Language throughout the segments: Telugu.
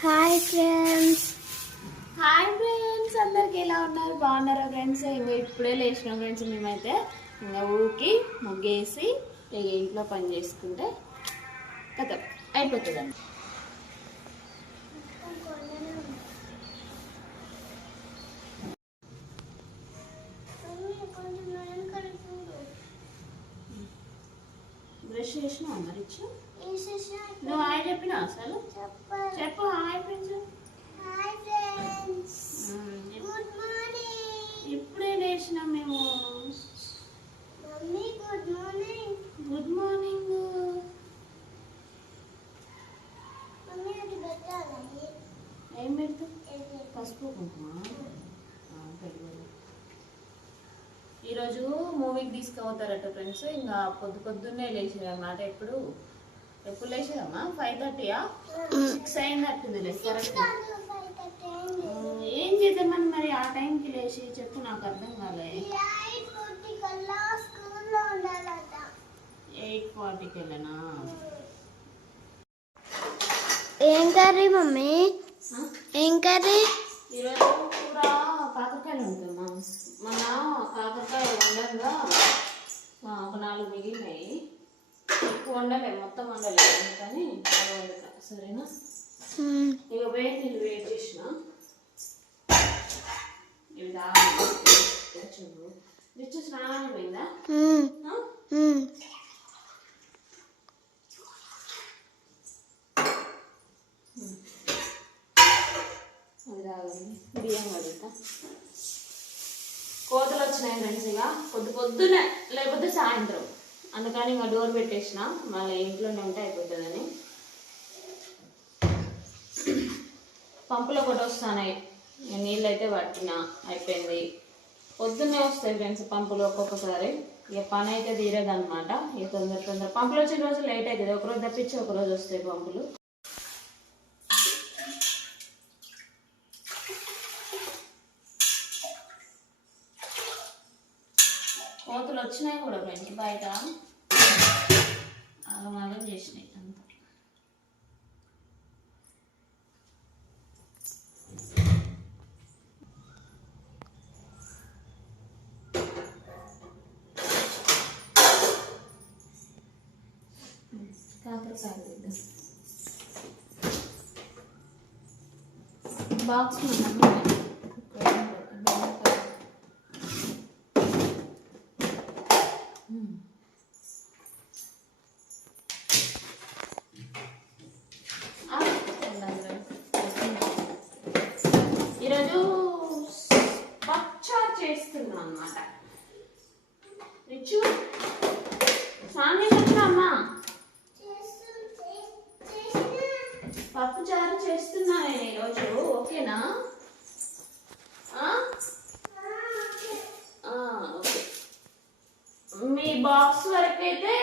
హాయ్ ఫ్రెండ్స్ హాయ్ ఫ్రెండ్స్ అందరికి ఎలా ఉన్నారు? బాగున్నారా ఫ్రెండ్స్ ఇంకా ఇప్పుడే లేచినాం ఫ్రెండ్స్ మేమైతే ఇంకా ఊరికి ముగ్గేసి ఇక ఇంట్లో పని చేసుకుంటే కథ అయిపోతుందండి. బ్రష్ చేసినా మరి నువ్వు హాయ్ చెప్పినా అసలు? చెప్పు హాయ్ ఫ్రెండ్స్ హాయ్ ఫ్రెండ్స్. ఇప్- గుడ్ మార్నింగ్. ఇప్పుడే లేచినాం మేము. Mummy good morning. Good morning. Mummy అది పెట్టాలి? ఏం? పెడతాం? పసుపు కుంకుమ. ఈరోజు మూవీకి తీసుకుపోతారట ఫ్రెండ్స్. ఇంకా పొద్దు పొద్దున్నే లేచారు అనమాట ఎప్పుడు. ఎప్పుడు లేచారమ్మా ఫైవ్ థర్టీయా సిక్స్ అయిందట్టుంది కరెక్ట్ ఏం చేద్దామని మరి ఆ టైంకి లేచి? చెప్పు నాకు అర్థం కాలే. ఎయిట్ ఫార్టీకి వెళ్ళనా? ఏం కర్రీ మమ్మీ? ఏం కర్రీ? ఈరోజు కూర కాకరకాయలు ఉంటుందమ్మా మన కాకరకాయ వండంగా ఒక నాలుగు మిగిలినాయి. ఎక్కువ వండలే మొత్తం వండలే అందుకని అవి వండుతా సరేనా? ఇక వేడి నీళ్ళు వేడి చేసిన. ఇవి తాగు. రిచ్చు స్నానానికి పోయిందా ఆ? అవి తాగండి బియ్యం కడుగుతా. కోతలు వచ్చినాయి ఫ్రెండ్స్ ఇక. పొద్దు పొద్దునే లేకపోతే సాయంత్రం. అందుకని ఇంకా డోర్ పెట్టేసిన. మళ్ళీ ఇంట్లోనే ఉంటే అయిపోతుందని. పంపులో ఒకటి వస్తున్నాయి నీళ్ళు అయితే పట్టిన అయిపోయింది. పొద్దున్నే వస్తాయి ఫ్రెండ్స్ పంపులు ఒక్కొక్కసారి. ఇక పని అయితే తీరేదనమాట ఇక తొందర తొందర పంపులు వచ్చిన రోజు లేట్ అవుతుంది ఒకరోజు తప్పించి ఒకరోజు వస్తాయి పంపులు. కోతులు వచ్చినాయి కూడా ఫ్రెండ్స్ బయట. ఆగమాగం చేసినాయి అంతా. కాకరకాయలు తిద్దాం బాక్స్ ఈరోజు పచ్చా చేస్తున్నా అన్నమాట రిచు స్నానం చేస్తున్నా అమ్మా పప్పు చారు చేస్తున్నా నేను ఈరోజు ఓకేనా ఆ? ఆ, ఓకే మీ బాక్స్ వరకు అయితే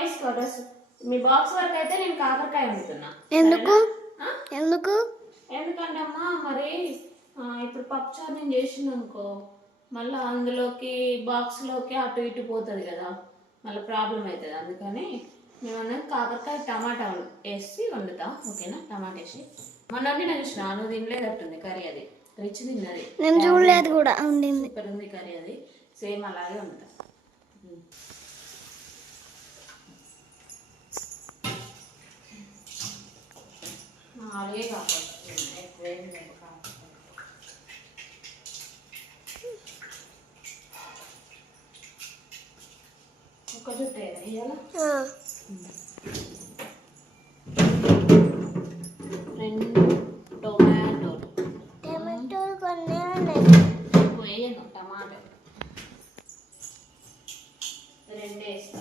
వేసుకో డ్రెస్ మీ బాక్స్ వరకు అయితే నేను కాకరకాయ వండుతున్నా. ఎందుకు? ఎందుకు? ఎందుకంటే అమ్మా మరి ఇప్పుడు పప్పుచారు నేను చేసిన అనుకో మళ్ళీ అందులోకి బాక్స్లోకి అటు ఇటు పోతుంది కదా మళ్ళీ ప్రాబ్లం అవుతుంది అందుకని మేము కాకరకాయ టమాటా వేసి వండుతా. ఓకేనా? టమాటా వేసి. మొన్న నేను చూసిన నువ్వు తినలేదట్టుంది కర్రీ అది. రిచ్ తిన్నది. నేను చూడలేదు కూడా ఉండింది సూపర్ ఉంది కర్రీ అది. సేమ్ అలాగే వండుతా. ఉమ్. నాలుగే కావాలి ఎక్కువ ఏం లేదు కావాలి ఒక జుట్టే ఇవాళ రెండు టొమాటోలు టమాటోలు కొన్ని ఉన్నాయి వేయను టమాటో రెండు. వేస్తా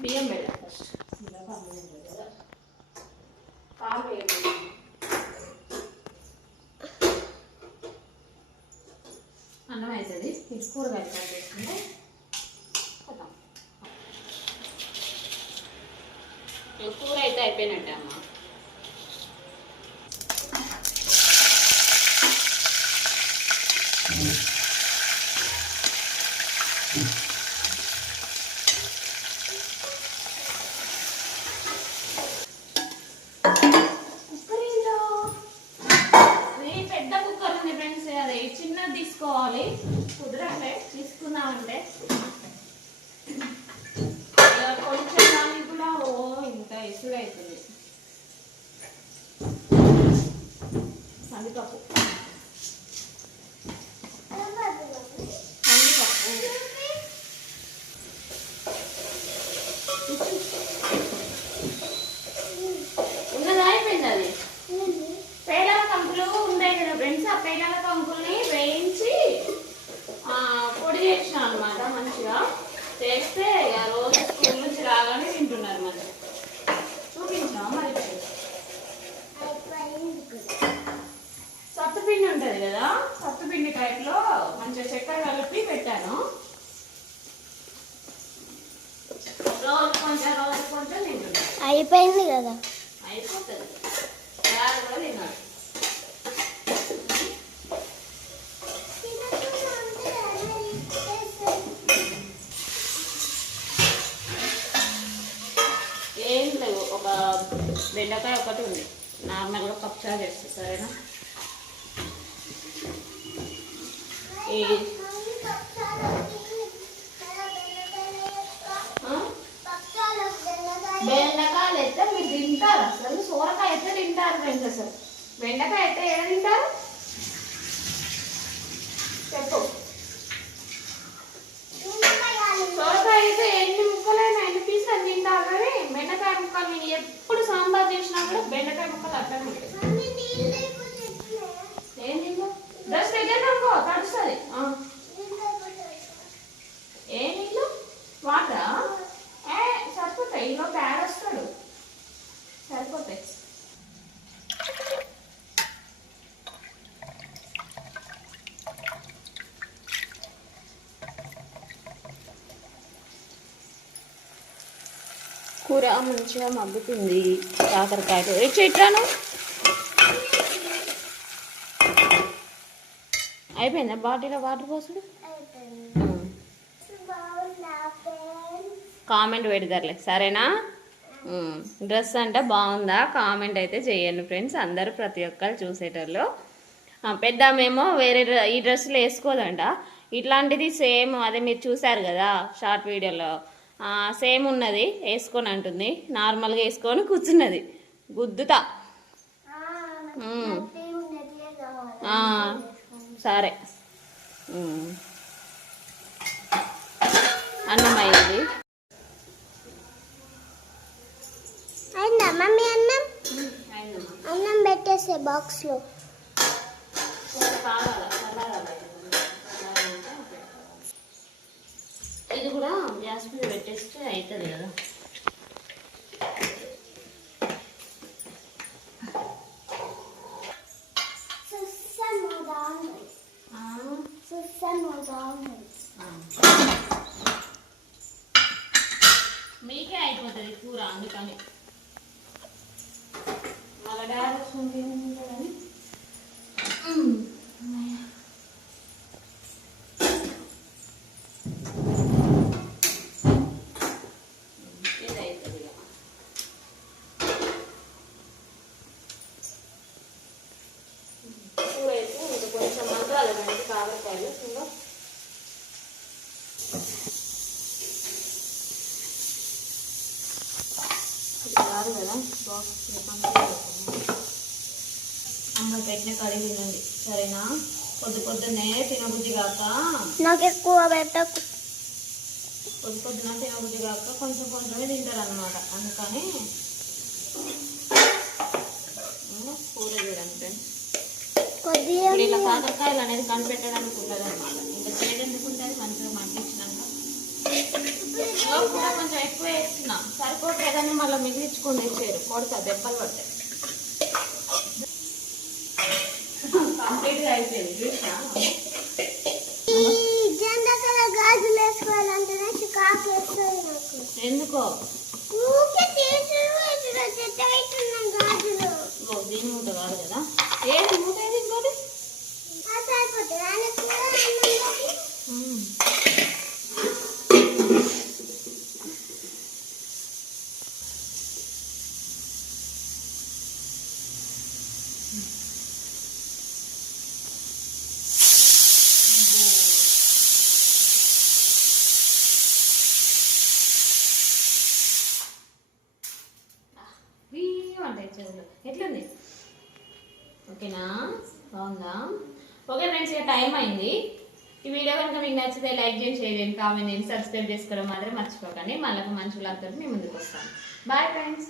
బియ్యం పెట్టా ఫస్ట్ ఇలా ఉంటుంది కదా పాలు వేయాలి అన్నం అవుతుంది. కూరగాయలు కట్ చేసుకుంటే కొద్దాం కూర అయితే అయిపోయినట్టే అమ్మ. ఇది mm పెద్ద కుక్కర్ ఉంది ఫ్రెండ్స్ అది చిన్నది తీసుకోవాలి కుదరట్లే తీసుకుందామంటే ఇక కొంచెం దానికి కూడా ఓ ఇంత ఇసుడు అవుతుంది కందిపప్పు కందిపప్పు ఉన్నదా అయిపోయింది అది? పేలాల కంకులు ఉన్నాయి కదా ఫ్రెండ్స్ ఆ పేలాల కంకుల్ని వేయించి పొడి చేసిన అనమాట మంచిగా. చేస్తే ఇక రోజు స్కూల్ నుంచి రాగానే తింటున్నారు మరి చూపించా మరి సత్తుపిండి ఉంటుంది కదా సత్తుపిండి టైప్లో మంచిగా చక్కెర కలిపి పెట్టాను రోజు కొంచెం రోజు కొంచెం తింటున్నారు అయిపోయింది కదా. అయిపోతుంది ఏం లేవు ఒక బెండకాయ ఒకటి ఉంది. నార్మల్గా పచ్చా చేస్తా సరేనా? ఈ ఆ? బెండకాయలు అయితే మీరు తింటారు అసలు సోరకాయ అయితే తింటారు ఫ్రెండ్స్ అసలు బెండకాయ అయితే ఏడ తింటారు చెప్పు. సోరకాయ అయితే ఎన్ని ముక్కలైనా ఎన్ని పీసులు అని తింటారు కానీ బెండకాయ ముక్కలు నేను ఎప్పుడు సాంబార్ చేసినా కూడా బెండకాయ ముక్కలు అట్లనే ఉంటాయి ఏం తింటావు డ్రెస్ దగ్గర అనుకో తడుస్తుంది ఏ నీళ్ళు వాటరా ఏ సరిపోతాయి ఇంట్లో ప్యాడ్ వస్తాడు సరిపోతాయి కూర మంచిగా మగ్గుతుంది. కాకరకాయలు. ఏ చెట్లను? అయిపోయిందా బాటిలో వాటర్ పోసుడు కామెంట్ పెడతారులే. సరేనా? డ్రెస్ అంటే బాగుందా? కామెంట్ అయితే చేయండి ఫ్రెండ్స్. అందరూ ప్రతి ఒక్కరు చూసేటోళ్ళు. ఆ, పెద్దామేమో వేరే ఈ డ్రెస్సులు వేసుకోదంట. ఇట్లాంటిది సేమ్ అదే మీరు చూసారు కదా షార్ట్ వీడియోలో. సేమ్ ఉన్నది వేసుకొని అంటుంది. నార్మల్గా వేసుకొని కూర్చున్నది. గుద్దుతా. సరే. అన్నం అయింది మమ్మీ అన్నం? అన్నం పెట్టేసే బాక్స్లో. ఇది కూడా గ్యాస్ మీద పెట్టేస్తే అవుతుంది కదా. మీకే అయిపోతుంది కూర అందుకని. మళ్ళీ డైరెక్ట్ ఉంటుందని ఇది అవుతుంది ఇక కూర అయితే ఇంకా కొంచెం మనకి కాకరకాయలు. ఇంకా కాదు కదా బాక్స్ అమ్మ పెట్టిన కడిగి తినండి. సరేనా? పొద్దు పొద్దున్నే తినబుద్ధి కాక? నాకు ఎక్కువ పెట్టకు. పొద్దు పొద్దున తినబుద్ధి కాక కొంచెం కొంచెమే తింటారు అనమాట అందుకని కూర చూడండి ఫ్రెండ్స్ ఇప్పుడు ఇలా కాకరకాయలు అనేది కనిపెట్టడానికి ఉండదు అనమాట ఇంకా చేయడం ఎందుకుంటుంది మంచిగా మంటించినాక కూర కొంచెం ఎక్కువ వేస్తున్నా. సరిపోట్లేదని మళ్ళీ మిగిలించుకొని వేసారు కొడతా దెబ్బలు పడతాయి కంప్లీట్గా అయిపోయింది చూసినా? ఈ జెండా కలర్ గాజులు. వేసుకోవాలంటేనే ఎట్లుంది? ఓకేనా? బాగుందా? ఓకే ఫ్రెండ్స్ ఇక టైం అయింది. ఈ వీడియో కనుక మీకు నచ్చితే లైక్ చేసి షేర్ చేయండి కామెంట్ చేయండి సబ్స్క్రైబ్ చేసుకోవడం మాత్రం మర్చిపోకండి. మళ్ళీ మంచి వాళ్ళతో మీ ముందుకు వస్తాను. Bye friends